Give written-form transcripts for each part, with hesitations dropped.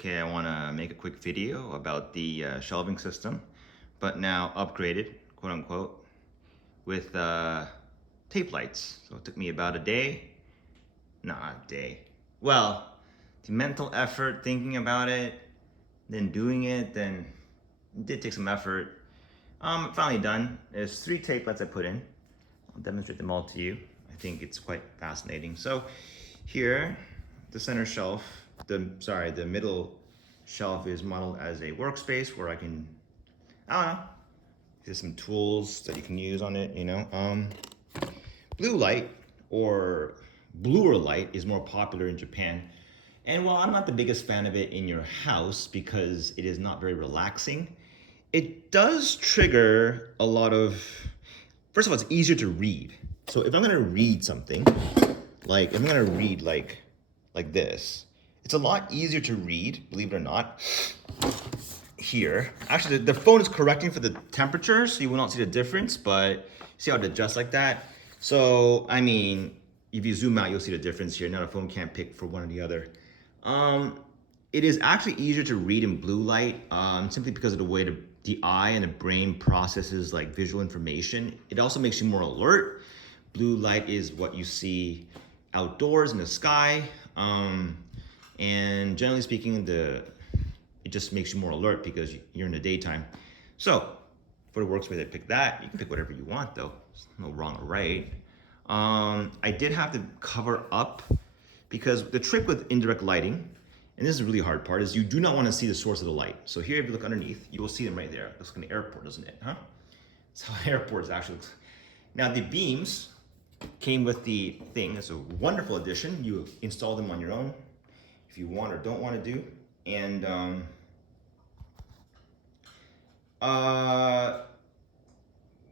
Okay, I want to make a quick video about the shelving system, but now upgraded, quote unquote, with tape lights. So it took me about a day, not a day. Well, the mental effort thinking about it, then doing it, then it did take some effort. Finally done. There's 3 tape lights I put in. I'll demonstrate them all to you. I think it's quite fascinating. So here, the center shelf, the middle shelf is modeled as a workspace where I don't know, there's some tools that you can use on it, Blue light or bluer light is more popular in Japan. And while I'm not the biggest fan of it in your house because it is not very relaxing, it does trigger a lot of, first of all, it's easier to read. So if I'm gonna read something, like if I'm gonna read like this, it's a lot easier to read, believe it or not. Here, actually the phone is correcting for the temperature, so you will not see the difference, but see how it adjusts like that? So, I mean, if you zoom out, you'll see the difference here. Now the phone can't pick for one or the other. It is actually easier to read in blue light, simply because of the way the eye and the brain processes like visual information. It also makes you more alert. Blue light is what you see outdoors in the sky, and generally speaking, it just makes you more alert because you're in the daytime. So for the workspace, I picked that. You can pick whatever you want though. There's no wrong or right. I did have to cover up because the trick with indirect lighting, and this is the really hard part, is you do not want to see the source of the light. So here, if you look underneath, you will see them right there. It looks like an airport, doesn't it? Huh? That's how airports actually looks. Now the beams came with the thing. It's a wonderful addition. You install them on your own if you want or don't want to do. And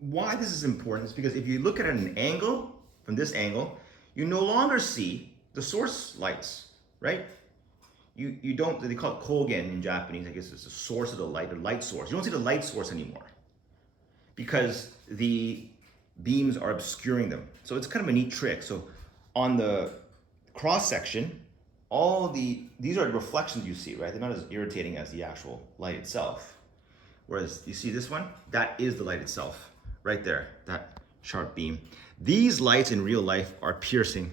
why this is important is because if you look at an angle, from this angle, you no longer see the source lights, right? You don't, they call it kogen in Japanese, I guess it's the source of the light, the light source. You don't see the light source anymore because the beams are obscuring them. So it's kind of a neat trick. So on the cross section, these are the reflections you see, right? They're not as irritating as the actual light itself. Whereas you see this one, that is the light itself, right there, that sharp beam. These lights in real life are piercing.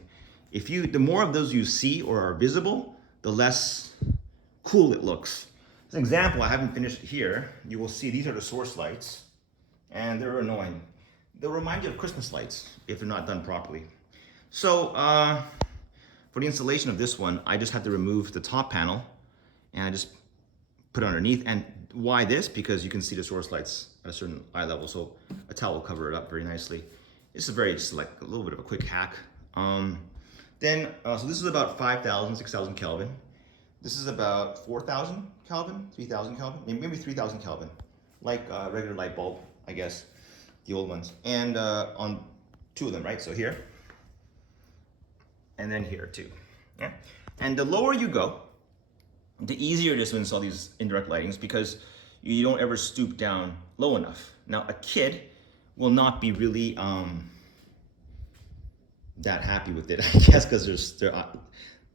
The more of those you see or are visible, the less cool it looks. As an example, I haven't finished here. You will see these are the source lights, and they're annoying. They'll remind you of Christmas lights if they're not done properly. So for the installation of this one, I just had to remove the top panel and I just put it underneath. And why this? Because you can see the source lights at a certain eye level, so a towel will cover it up very nicely. This is just like a little bit of a quick hack. So this is about 5,000, 6,000 Kelvin. This is about 4,000 Kelvin, 3,000 Kelvin, maybe 3,000 Kelvin, like a regular light bulb, I guess, the old ones. And on 2 of them, right? So here, and then here too. Yeah. And the lower you go, the easier it is to install these indirect lightings because you don't ever stoop down low enough. Now a kid will not be really that happy with it, I guess, because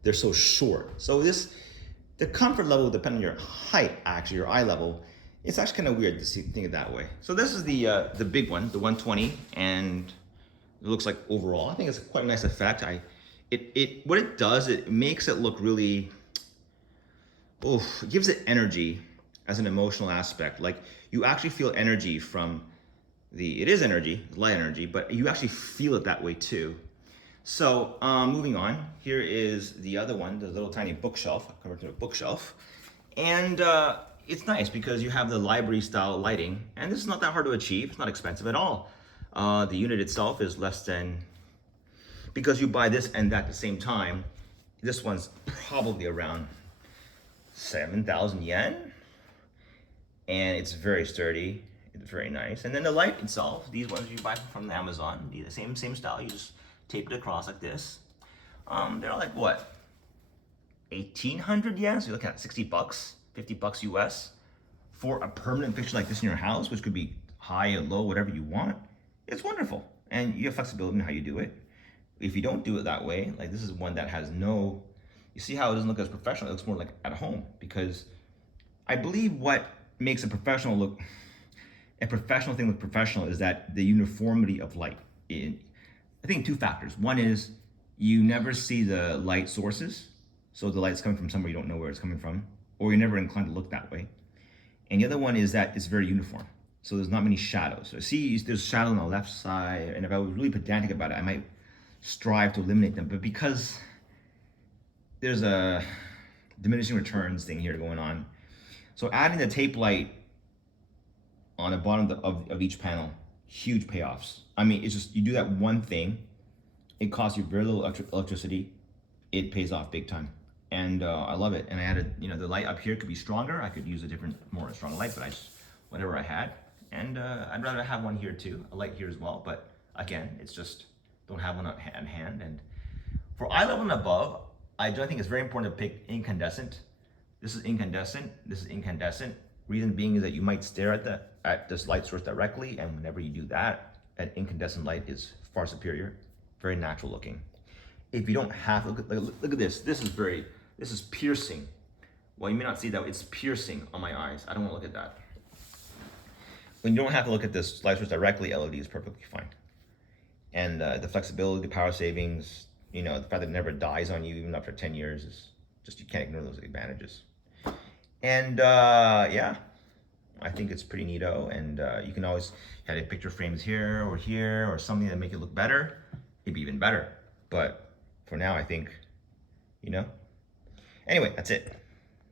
they're so short. So the comfort level will depend on your height, actually, your eye level. It's actually kind of weird to think it that way. So this is the big one, the 120, and it looks like overall, I think it's quite a nice effect. What it does, it makes it look really, it gives it energy as an emotional aspect. Like you actually feel energy from it is energy, light energy, but you actually feel it that way too. So moving on, here is the other one, the little tiny bookshelf. I'll convert it to a bookshelf. And it's nice because you have the library style lighting, and this is not that hard to achieve. It's not expensive at all. The unit itself is less than, because you buy this and that at the same time, this one's probably around 7,000 yen. And it's very sturdy, it's very nice. And then the light itself, these ones you buy from Amazon, the same style, you just tape it across like this. They're like what, 1,800 yen? So you're looking at 60 bucks, 50 bucks US for a permanent fixture like this in your house, which could be high or low, whatever you want. It's wonderful. And you have flexibility in how you do it. If you don't do it that way, like this is one that has no You see how it doesn't look as professional? It looks more like at home, because I believe what makes a professional thing look professional is that the uniformity of light. I think two factors. One is you never see the light sources, so the light's coming from somewhere you don't know where it's coming from, or you're never inclined to look that way. And the other one is that it's very uniform, so there's not many shadows. So see, there's shadow on the left side, and if I was really pedantic about it, I might strive to eliminate them. But because there's a diminishing returns thing here going on, so adding the tape light on the bottom of each panel, huge payoffs. I mean, it's just, you do that one thing, it costs you very little electricity, it pays off big time. And I love it. And I added, the light up here could be stronger. I could use a different, more strong light, but whatever I had. And I'd rather have one here too, a light here as well. But again, it's just, don't have one on hand. And for eye level and above, I think it's very important to pick incandescent. This is incandescent, this is incandescent. Reason being is that you might stare at this light source directly, and whenever you do that, an incandescent light is far superior, very natural looking. If you don't have, look at this. This is piercing. Well, you may not see that, it's piercing on my eyes. I don't want to look at that. When you don't have to look at this light source directly, LED is perfectly fine. And the flexibility, the power savings, the fact that it never dies on you even after 10 years is just, you can't ignore those advantages. And yeah, I think it's pretty neato. And you can always have a picture frames here or something that make it look better. It'd be even better. But for now, I think, anyway, that's it.